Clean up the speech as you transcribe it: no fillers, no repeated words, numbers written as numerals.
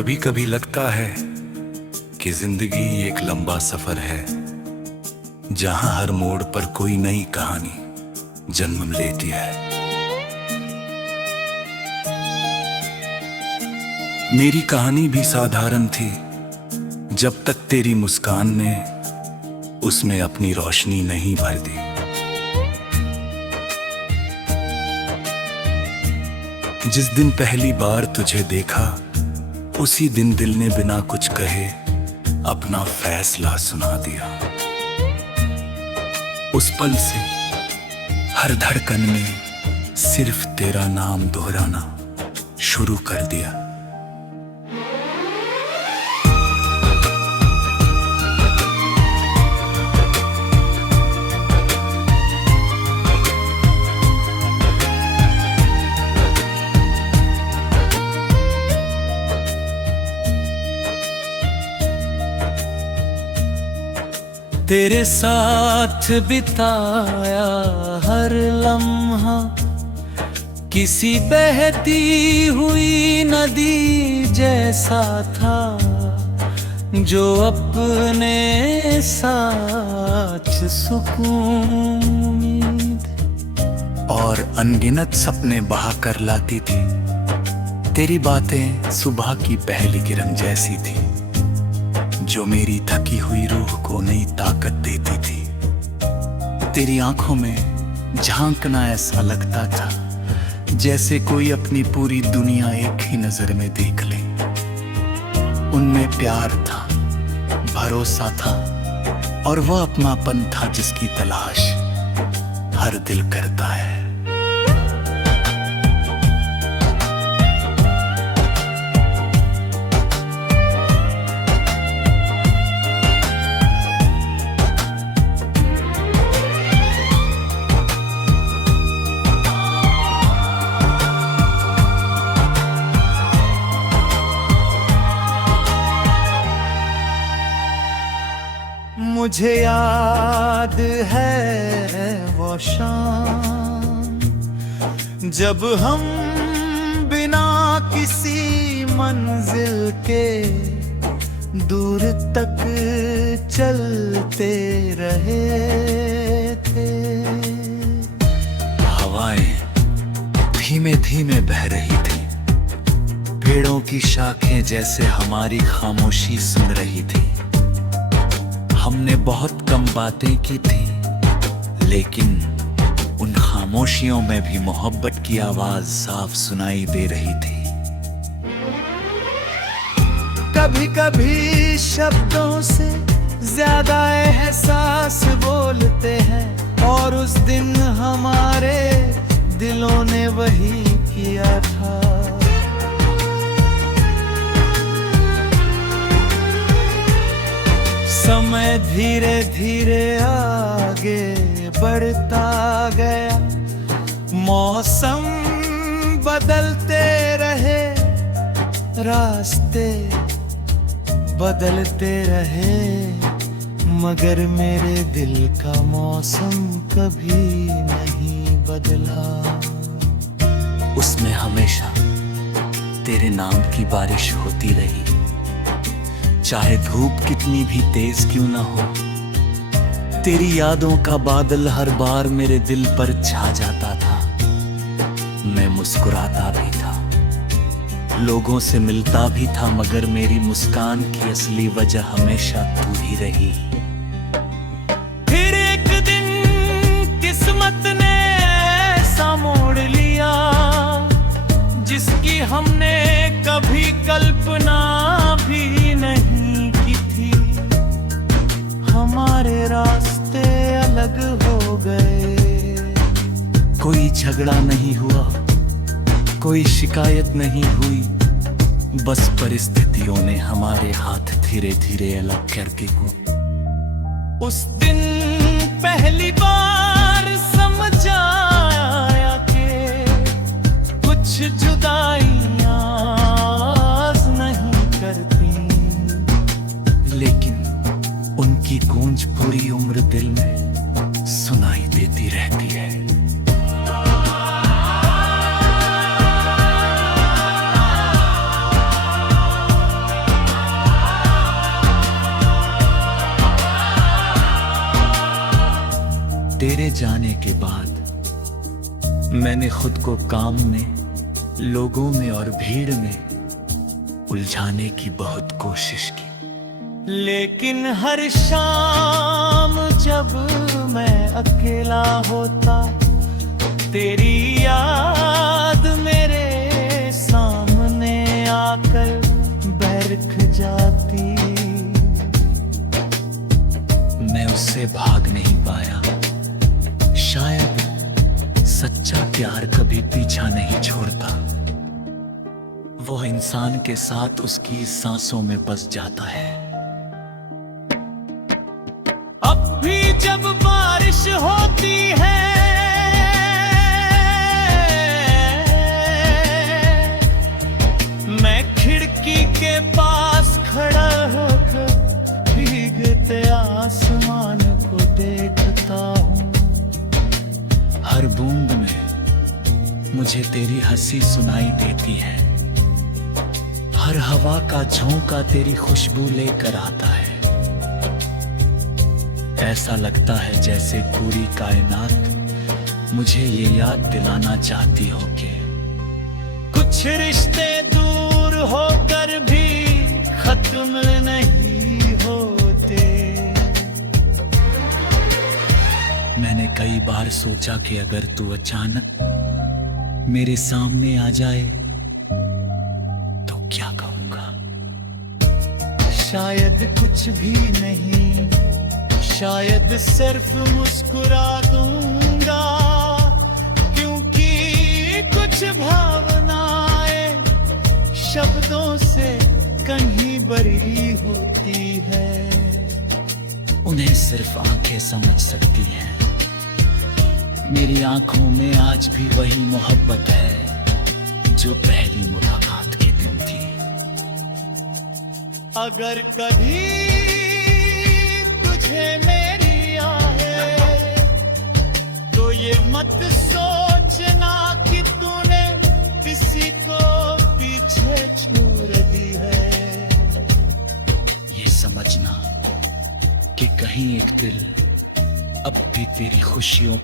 कभी कभी लगता है कि जिंदगी एक लंबा सफर है, जहां हर मोड़ पर कोई नई कहानी जन्म लेती है। मेरी कहानी भी साधारण थी, जब तक तेरी मुस्कान ने उसमें अपनी रोशनी नहीं भर दी। जिस दिन पहली बार तुझे देखा, उसी दिन दिल ने बिना कुछ कहे अपना फैसला सुना दिया। उस पल से हर धड़कन में सिर्फ तेरा नाम दोहराना शुरू कर दिया। तेरे साथ बिताया हर लम्हा किसी बहती हुई नदी जैसा था, जो अपने साथ सुकून और अनगिनत सपने बहा कर लाती थी। तेरी बातें सुबह की पहली किरण जैसी थी, जो मेरी थकी हुई रूह को नई ताकत देती थी। तेरी आंखों में झांकना ऐसा लगता था जैसे कोई अपनी पूरी दुनिया एक ही नजर में देख ले। उनमें प्यार था, भरोसा था और वह अपनापन था जिसकी तलाश हर दिल करता है। मुझे याद है वो शाम, जब हम बिना किसी मंजिल के दूर तक चलते रहे थे। हवाएं धीमे धीमे बह रही थी, पेड़ों की शाखें जैसे हमारी खामोशी सुन रही थी। हमने बहुत कम बातें की थी, लेकिन उन खामोशियों में भी मोहब्बत की आवाज साफ सुनाई दे रही थी। कभी कभी शब्दों से ज्यादा एहसास बोलते हैं, और उस दिन हमारे दिलों ने वही किया था। समय धीरे धीरे आगे बढ़ता गया, मौसम बदलते रहे, रास्ते बदलते रहे, मगर मेरे दिल का मौसम कभी नहीं बदला। उसमें हमेशा तेरे नाम की बारिश होती रही, चाहे धूप कितनी भी तेज क्यों ना हो। तेरी यादों का बादल हर बार मेरे दिल पर छा जाता था। मैं मुस्कुराता भी था, लोगों से मिलता भी था, मगर मेरी मुस्कान की असली वजह हमेशा तू ही रही। फिर एक दिन किस्मत ने ऐसा मोड़ लिया, जिसकी हमने कभी कल्पना भी नहीं की थी। हमारे रास्ते अलग हो गए, कोई झगड़ा नहीं हुआ, कोई शिकायत नहीं हुई, बस परिस्थितियों ने हमारे हाथ धीरे धीरे अलग करके को। उस दिन पहली बार समझ आया कि कुछ जुदाइयां नहीं करती, लेकिन उनकी गूंज पूरी उम्र दिल में सुनाई देती रहती है। तेरे जाने के बाद मैंने खुद को काम में, लोगों में और भीड़ में उलझाने की बहुत कोशिश की, लेकिन हर शाम जब मैं अकेला होता तेरी याद मेरे सामने आकर बैठ जाती। मैं उससे भाग नहीं पाया, शायद सच्चा प्यार कभी पीछा नहीं छोड़ता, वो इंसान के साथ उसकी सांसों में बस जाता है। अब भी जब बारिश होती है मैं खिड़की के पास खड़ा होकर भीगते आसमान को देखता हूँ। हर बूंद में मुझे तेरी हंसी सुनाई देती है, हर हवा का झोंका तेरी खुशबू लेकर आता है। ऐसा लगता है जैसे पूरी कायनात मुझे ये याद दिलाना चाहती हो कि कुछ रिश्ते दूर होकर भी खत्म नहीं होते। मैंने कई बार सोचा कि अगर तू अचानक मेरे सामने आ जाए तो क्या कहूंगा। शायद कुछ भी नहीं, शायद सिर्फ मुस्कुरा दूंगा, क्योंकि कुछ भावनाएं शब्दों से कहीं बड़ी होती है, उन्हें सिर्फ आंखें समझ सकती हैं। मेरी आंखों में आज भी वही मोहब्बत है जो पहली मुलाकात के दिन थी। अगर कभी तुझे मेरी आहे तो ये मत सोचना कि तूने किसी को पीछे छोड़ दी है। ये समझना कि कहीं एक दिल अब भी तेरी खुशियों